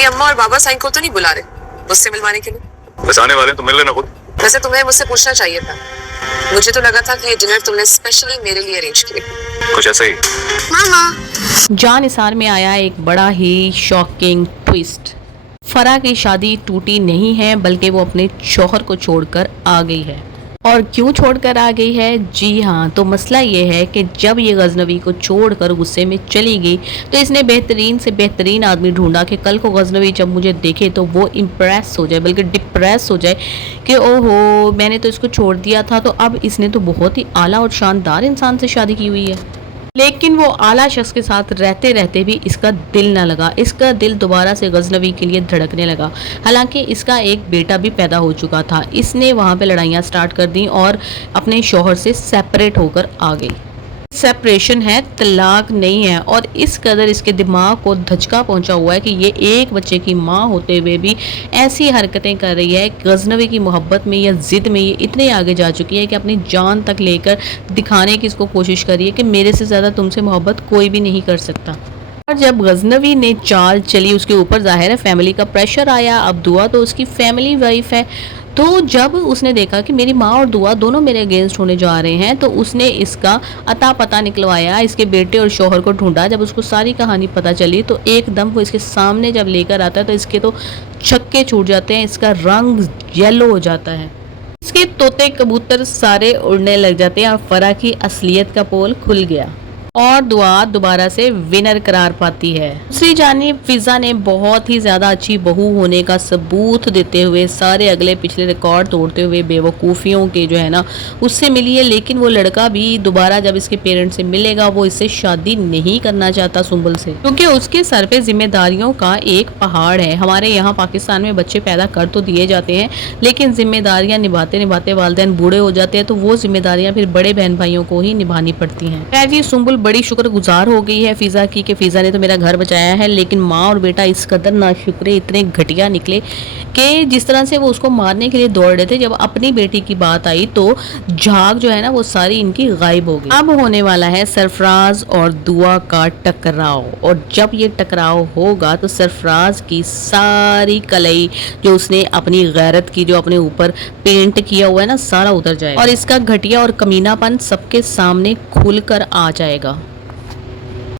मेरी अम्मा और बाबा साईं को तो नहीं बुला रहे मुझसे मिलवाने के लिए? बस आने वाले हैं तो मिल लेना खुद। वैसे तुम्हें मुझसे पूछना चाहिए था। मुझे तो लगा था कि ये डिनर तुमने स्पेशली मेरे लिए अरेंज किया। कुछ ऐसा ही। मामा जान निसार में आया एक बड़ा ही शॉकिंग ट्विस्ट। फराह की शादी टूटी नहीं है बल्कि वो अपने शौहर को छोड़कर आ गई है। और क्यों छोड़कर आ गई है? जी हाँ, तो मसला ये है कि जब ये गजनवी को छोड़कर गुस्से में चली गई तो इसने बेहतरीन से बेहतरीन आदमी ढूंढा कि कल को गजनवी जब मुझे देखे तो वो इम्प्रेस हो जाए, बल्कि डिप्रेस हो जाए कि ओहो मैंने तो इसको छोड़ दिया था, तो अब इसने तो बहुत ही आला और शानदार इंसान से शादी की हुई है। लेकिन वो आला शख्स के साथ रहते रहते भी इसका दिल ना लगा। इसका दिल दोबारा से गजनवी के लिए धड़कने लगा। हालांकि इसका एक बेटा भी पैदा हो चुका था। इसने वहाँ पे लड़ाइयाँ स्टार्ट कर दी और अपने शौहर से सेपरेट होकर आ गई। सेपरेशन है, तलाक नहीं है। और इस कदर इसके दिमाग को धचका पहुंचा हुआ है कि ये एक बच्चे की माँ होते हुए भी ऐसी हरकतें कर रही है। गजनवी की मोहब्बत में या जिद में ये इतने आगे जा चुकी है कि अपनी जान तक लेकर दिखाने की इसको कोशिश कर रही है कि मेरे से ज़्यादा तुमसे मोहब्बत कोई भी नहीं कर सकता। और जब गजनवी ने चाल चली उसके ऊपर, जाहिर है फैमिली का प्रेशर आया। अब दुआ तो उसकी फैमिली वाइफ है, तो जब उसने देखा कि मेरी माँ और दुआ दोनों मेरे अगेंस्ट होने जा रहे हैं तो उसने इसका अता पता निकलवाया, इसके बेटे और शौहर को ढूंढा। जब उसको सारी कहानी पता चली तो एकदम वो इसके सामने जब लेकर आता है तो इसके तो छक्के छूट जाते हैं, इसका रंग येलो हो जाता है, इसके तोते कबूतर सारे उड़ने लग जाते हैं और फराह की असलियत का पोल खुल गया और दुआ दोबारा से विनर करार पाती है। दूसरी जानिब फिजा ने बहुत ही ज्यादा अच्छी बहू होने का सबूत देते हुए सारे अगले पिछले रिकॉर्ड तोड़ते हुए बेवकूफ़ियों के जो है ना उससे मिली है। लेकिन वो लड़का भी दोबारा जब इसके पेरेंट्स से मिलेगा वो इससे शादी नहीं करना चाहता सुंबुल से, क्योंकि उसके सर पे जिम्मेदारियों का एक पहाड़ है। हमारे यहाँ पाकिस्तान में बच्चे पैदा कर तो दिए जाते हैं लेकिन जिम्मेदारियाँ निभाते निभाते वालिदैन बूढ़े हो जाते हैं, तो वो जिम्मेदारियाँ फिर बड़े बहन भाइयों को ही निभानी पड़ती हैं। खैर जी, सुंबुल बड़ी शुक्रगुजार हो गई है फिजा की कि फिजा ने तो मेरा घर बचाया है। लेकिन माँ और बेटा इस कदर नाशुक्रे, इतने घटिया निकले कि जिस तरह से वो उसको मारने के लिए दौड़ रहे थे, जब अपनी बेटी की बात आई तो झाग जो है ना वो सारी इनकी गायब हो गई। अब होने वाला है सरफराज और दुआ का टकराव, और जब ये टकराव होगा तो सरफराज की सारी कलई जो उसने अपनी गैरत की, जो अपने ऊपर पेंट किया हुआ है ना, सारा उतर जाएगा और इसका घटिया और कमीनापन सबके सामने खुलकर आ जाएगा।